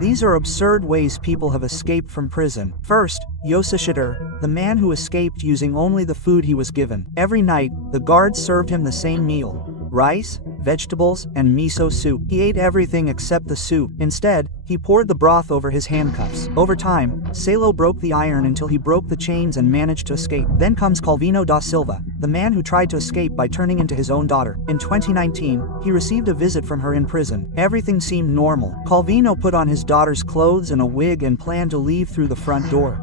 These are absurd ways people have escaped from prison. First, Yosishiter, the man who escaped using only the food he was given. Every night, the guards served him the same meal: rice, vegetables, and miso soup. He ate everything except the soup. Instead, he poured the broth over his handcuffs. Over time, Salo broke the iron until he broke the chains and managed to escape. Then comes Calvino da Silva, the man who tried to escape by turning into his own daughter. In 2019, he received a visit from her in prison. Everything seemed normal. Calvino put on his daughter's clothes and a wig and planned to leave through the front door.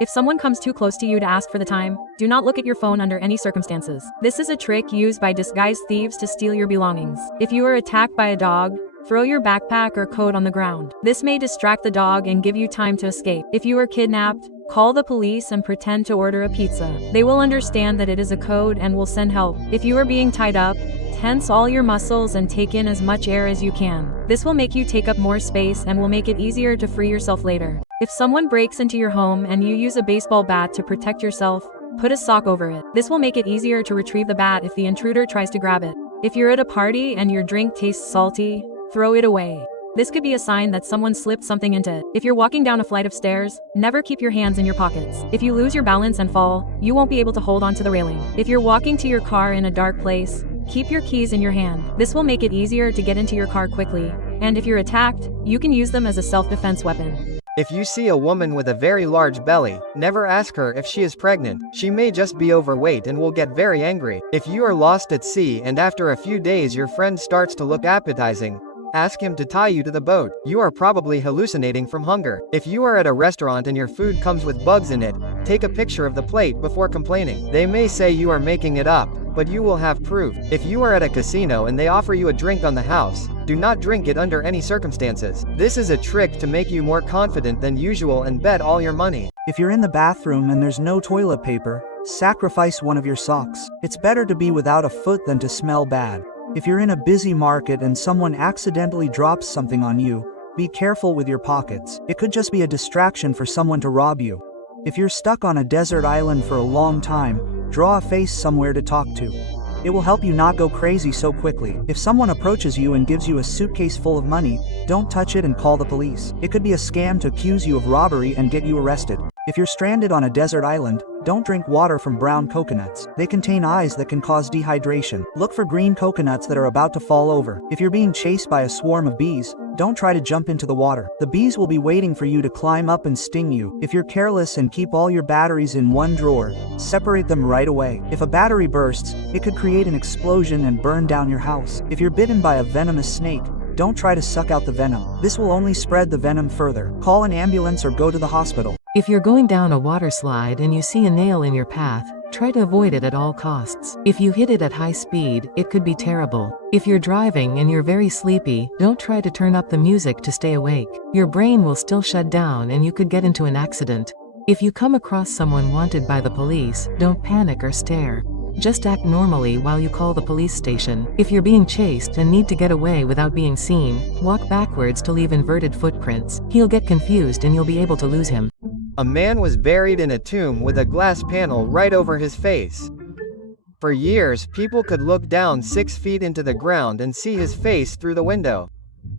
If someone comes too close to you to ask for the time, do not look at your phone under any circumstances. This is a trick used by disguised thieves to steal your belongings. If you are attacked by a dog, throw your backpack or coat on the ground. This may distract the dog and give you time to escape. If you are kidnapped, call the police and pretend to order a pizza. They will understand that it is a code and will send help. If you are being tied up, tense all your muscles and take in as much air as you can. This will make you take up more space and will make it easier to free yourself later. If someone breaks into your home and you use a baseball bat to protect yourself, put a sock over it. This will make it easier to retrieve the bat if the intruder tries to grab it. If you're at a party and your drink tastes salty, throw it away. This could be a sign that someone slipped something into it. If you're walking down a flight of stairs, never keep your hands in your pockets. If you lose your balance and fall, you won't be able to hold onto the railing. If you're walking to your car in a dark place, keep your keys in your hand. This will make it easier to get into your car quickly. And if you're attacked, you can use them as a self-defense weapon. If you see a woman with a very large belly, never ask her if she is pregnant. She may just be overweight and will get very angry. If you are lost at sea and after a few days your friend starts to look appetizing, ask him to tie you to the boat. You are probably hallucinating from hunger. If you are at a restaurant and your food comes with bugs in it, take a picture of the plate before complaining. They may say you are making it up, but you will have proof. If you are at a casino and they offer you a drink on the house, do not drink it under any circumstances. This is a trick to make you more confident than usual and bet all your money. If you're in the bathroom and there's no toilet paper, sacrifice one of your socks. It's better to be without a foot than to smell bad. If you're in a busy market and someone accidentally drops something on you, be careful with your pockets. It could just be a distraction for someone to rob you. If you're stuck on a desert island for a long time, draw a face somewhere to talk to. It will help you not go crazy so quickly. If someone approaches you and gives you a suitcase full of money, don't touch it and call the police. It could be a scam to accuse you of robbery and get you arrested. If you're stranded on a desert island, don't drink water from brown coconuts. They contain ice that can cause dehydration. Look for green coconuts that are about to fall over. If you're being chased by a swarm of bees, don't try to jump into the water. The bees will be waiting for you to climb up and sting you. If you're careless and keep all your batteries in one drawer, separate them right away. If a battery bursts, it could create an explosion and burn down your house. If you're bitten by a venomous snake, don't try to suck out the venom. This will only spread the venom further. Call an ambulance or go to the hospital. If you're going down a water slide and you see a nail in your path, try to avoid it at all costs. If you hit it at high speed, it could be terrible. If you're driving and you're very sleepy, don't try to turn up the music to stay awake. Your brain will still shut down and you could get into an accident. If you come across someone wanted by the police, don't panic or stare. Just act normally while you call the police station. If you're being chased and need to get away without being seen, walk backwards to leave inverted footprints. He'll get confused and you'll be able to lose him. A man was buried in a tomb with a glass panel right over his face. For years, people could look down 6 feet into the ground and see his face through the window.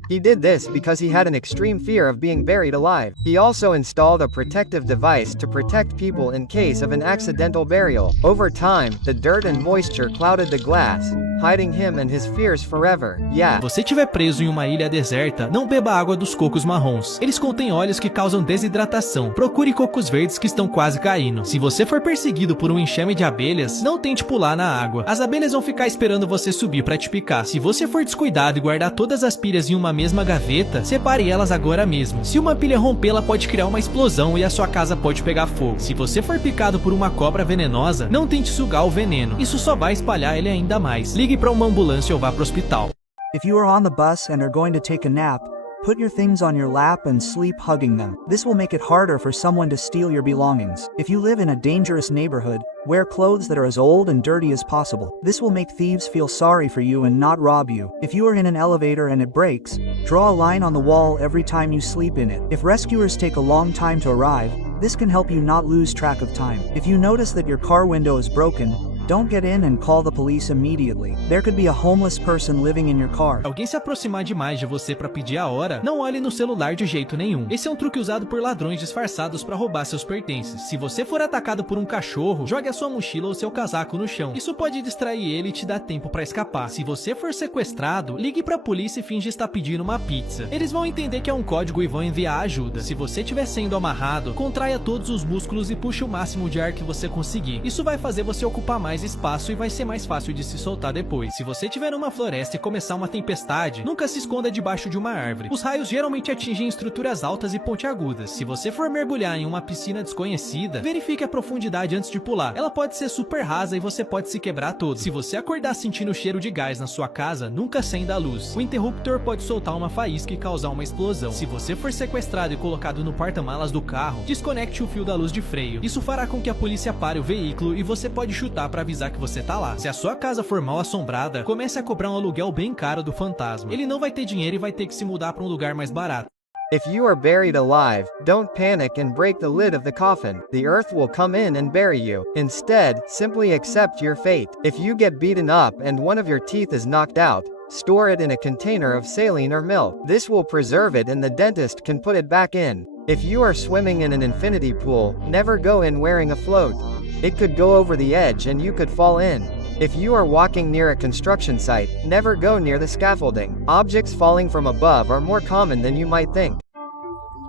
He did this because he had an extreme fear of being buried alive. He also installed a protective device to protect people in case of an accidental burial. Over time, the dirt and moisture clouded the glass, hiding him and his fears forever. Yeah. Se você estiver preso em uma ilha deserta, não beba água dos cocos marrons. Eles contêm óleos que causam desidratação. Procure cocos verdes que estão quase caindo. Se você for perseguido por um enxame de abelhas, não tente pular na água. As abelhas vão ficar esperando você subir para te picar. Se você for descuidado e guardar todas as pilhas em uma mesma gaveta, separe elas agora mesmo. Se uma pilha romper, ela pode criar uma explosão e a sua casa pode pegar fogo. Se você for picado por uma cobra venenosa, não tente sugar o veneno. Isso só vai espalhar ele ainda mais. Ligue para uma ambulância ou vá para o hospital. If you are on the bus and are going to take a nap, put your things on your lap and sleep hugging them. This will make it harder for someone to steal your belongings. If you live in a dangerous neighborhood, wear clothes that are as old and dirty as possible. This will make thieves feel sorry for you and not rob you. If you are in an elevator and it breaks, draw a line on the wall every time you sleep in it. If rescuers take a long time to arrive, this can help you not lose track of time. If you notice that your car window is broken, don't get in and call the police immediately. There could be a homeless person living in your car. Alguém se aproximar demais de você pra pedir a hora, não olhe no celular de jeito nenhum. Esse é um truque usado por ladrões disfarçados pra roubar seus pertences. Se você for atacado por um cachorro, jogue a sua mochila ou seu casaco no chão. Isso pode distrair ele e te dar tempo pra escapar. Se você for sequestrado, ligue pra polícia e finge estar pedindo uma pizza. Eles vão entender que é um código e vão enviar ajuda. Se você estiver sendo amarrado, contraia todos os músculos e puxe o máximo de ar que você conseguir. Isso vai fazer você ocupar mais espaço e vai ser mais fácil de se soltar depois. Se você estiver numa floresta e começar uma tempestade, nunca se esconda debaixo de uma árvore. Os raios geralmente atingem estruturas altas e pontiagudas. Se você for mergulhar em uma piscina desconhecida, verifique a profundidade antes de pular. Ela pode ser super rasa e você pode se quebrar todo. Se você acordar sentindo o cheiro de gás na sua casa, nunca acenda a luz. O interruptor pode soltar uma faísca e causar uma explosão. Se você for sequestrado e colocado no porta-malas do carro, desconecte o fio da luz de freio. Isso fará com que a polícia pare o veículo e você pode chutar para avisar que você tá lá. Se a sua casa for mal assombrada, comece a cobrar um aluguel bem caro do fantasma. Ele não vai ter dinheiro e vai ter que se mudar para um lugar mais barato. If you are buried alive, don't panic and break the lid of the coffin. The earth will come in and bury you. Instead, simply accept your fate. If you get beaten up and one of your teeth is knocked out, store it in a container of saline or milk. This will preserve it and the dentist can put it back in. If you are swimming in an infinity pool, never go in wearing a float. It could go over the edge and you could fall in. If you are walking near a construction site, never go near the scaffolding. Objects falling from above are more common than you might think.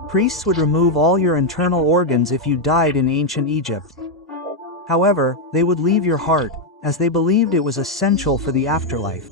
Priests would remove all your internal organs if you died in ancient Egypt. However, they would leave your heart, as they believed it was essential for the afterlife.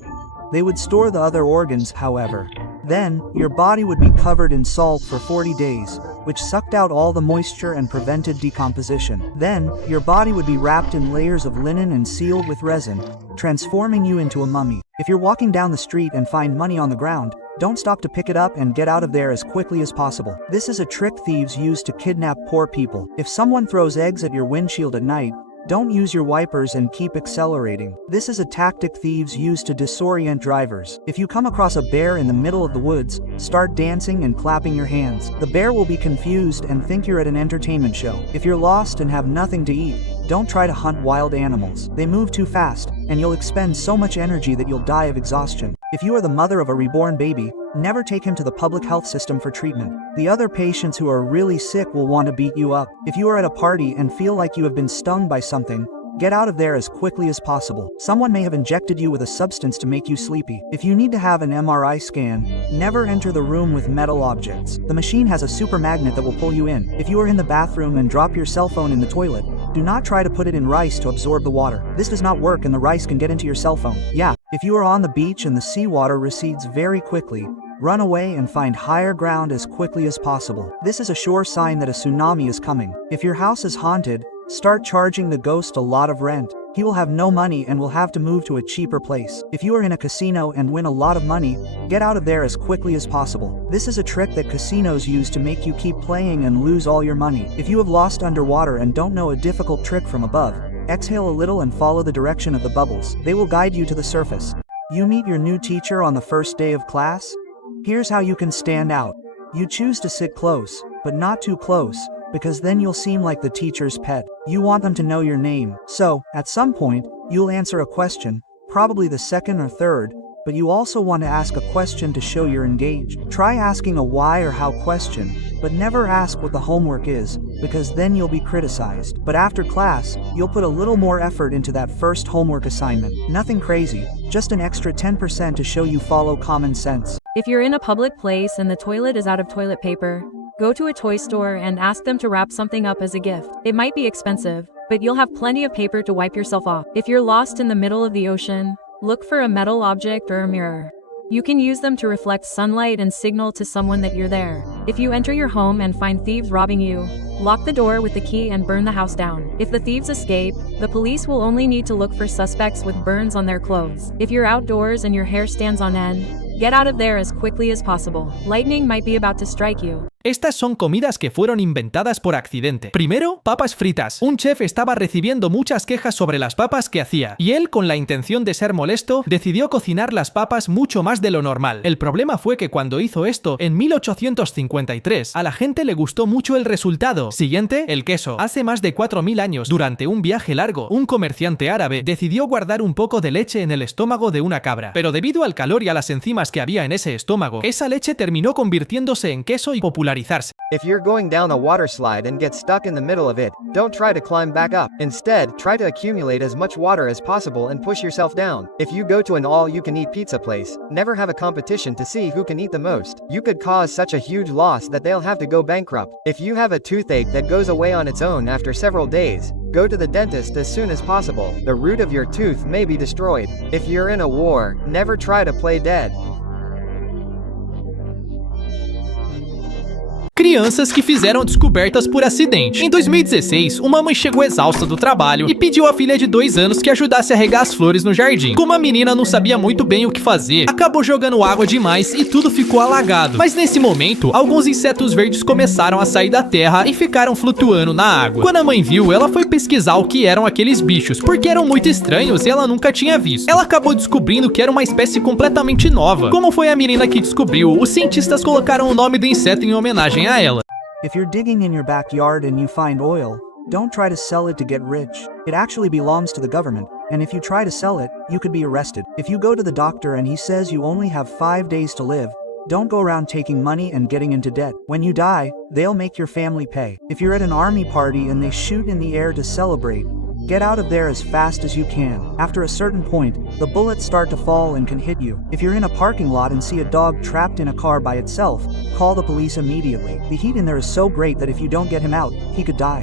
They would store the other organs, however. Then, your body would be covered in salt for 40 days, which sucked out all the moisture and prevented decomposition. Then, your body would be wrapped in layers of linen and sealed with resin, transforming you into a mummy. If you're walking down the street and find money on the ground, don't stop to pick it up and get out of there as quickly as possible. This is a trick thieves use to kidnap poor people. If someone throws eggs at your windshield at night, don't use your wipers and keep accelerating. This is a tactic thieves use to disorient drivers. If you come across a bear in the middle of the woods, start dancing and clapping your hands. The bear will be confused and think you're at an entertainment show. If you're lost and have nothing to eat, don't try to hunt wild animals. They move too fast, and you'll expend so much energy that you'll die of exhaustion. If you are the mother of a reborn baby, never take him to the public health system for treatment. The other patients who are really sick will want to beat you up. If you are at a party and feel like you have been stung by something, get out of there as quickly as possible. Someone may have injected you with a substance to make you sleepy. If you need to have an MRI scan, never enter the room with metal objects. The machine has a super magnet that will pull you in. If you are in the bathroom and drop your cell phone in the toilet, do not try to put it in rice to absorb the water. This does not work and the rice can get into your cell phone. Yeah, if you are on the beach and the seawater recedes very quickly, run away and find higher ground as quickly as possible. This is a sure sign that a tsunami is coming. If your house is haunted, start charging the ghost a lot of rent. He will have no money and will have to move to a cheaper place. If you are in a casino and win a lot of money, get out of there as quickly as possible. This is a trick that casinos use to make you keep playing and lose all your money. If you have lost underwater and don't know a difficult trick from above, exhale a little and follow the direction of the bubbles. They will guide you to the surface. You meet your new teacher on the first day of class? Here's how you can stand out. You choose to sit close, but not too close, because then you'll seem like the teacher's pet. You want them to know your name. So, at some point, you'll answer a question, probably the second or third, but you also want to ask a question to show you're engaged. Try asking a why or how question, but never ask what the homework is, because then you'll be criticized. But after class, you'll put a little more effort into that first homework assignment. Nothing crazy, just an extra 10% to show you follow common sense. If you're in a public place and the toilet is out of toilet paper, go to a toy store and ask them to wrap something up as a gift. It might be expensive, but you'll have plenty of paper to wipe yourself off. If you're lost in the middle of the ocean, look for a metal object or a mirror. You can use them to reflect sunlight and signal to someone that you're there. If you enter your home and find thieves robbing you, lock the door with the key and burn the house down. If the thieves escape, the police will only need to look for suspects with burns on their clothes. If you're outdoors and your hair stands on end, get out of there as quickly as possible. Lightning might be about to strike you. Estas son comidas que fueron inventadas por accidente. Primero, papas fritas. Un chef estaba recibiendo muchas quejas sobre las papas que hacía, y él, con la intención de ser molesto, decidió cocinar las papas mucho más de lo normal. El problema fue que cuando hizo esto, en 1853, a la gente le gustó mucho el resultado. Siguiente, el queso. Hace más de 4000 años, durante un viaje largo, un comerciante árabe decidió guardar un poco de leche en el estómago de una cabra, pero debido al calor y a las enzimas que había en ese estómago, esa leche terminó convirtiéndose en queso y popularizarse. If you're going down a water slide and get stuck in the middle of it, don't try to climb back up. Instead, try to accumulate as much water as possible and push yourself down. If you go to an all-you-can-eat pizza place, never have a competition to see who can eat the most. You could cause such a huge loss that they'll have to go bankrupt. If you have a toothache that goes away on its own after several days, go to the dentist as soon as possible. The root of your tooth may be destroyed. If you're in a war, never try to play dead. Crianças que fizeram descobertas por acidente. Em 2016, uma mãe chegou exausta do trabalho e pediu à filha de 2 anos que ajudasse a regar as flores no jardim. Como a menina não sabia muito bem o que fazer, acabou jogando água demais e tudo ficou alagado. Mas nesse momento, alguns insetos verdes começaram a sair da terra e ficaram flutuando na água. Quando a mãe viu, ela foi pesquisar o que eram aqueles bichos, porque eram muito estranhos e ela nunca tinha visto. Ela acabou descobrindo que era uma espécie completamente nova. Como foi a menina que descobriu, os cientistas colocaram o nome do inseto em homenagem a ela. If you're digging in your backyard and you find oil, don't try to sell it to get rich. It actually belongs to the government, and if you try to sell it, you could be arrested. If you go to the doctor and he says you only have 5 days to live, don't go around taking money and getting into debt. When you die, they'll make your family pay. If you're at an army party and they shoot in the air to celebrate, get out of there as fast as you can. After a certain point, the bullets start to fall and can hit you. If you're in a parking lot and see a dog trapped in a car by itself, call the police immediately. The heat in there is so great that if you don't get him out, he could die.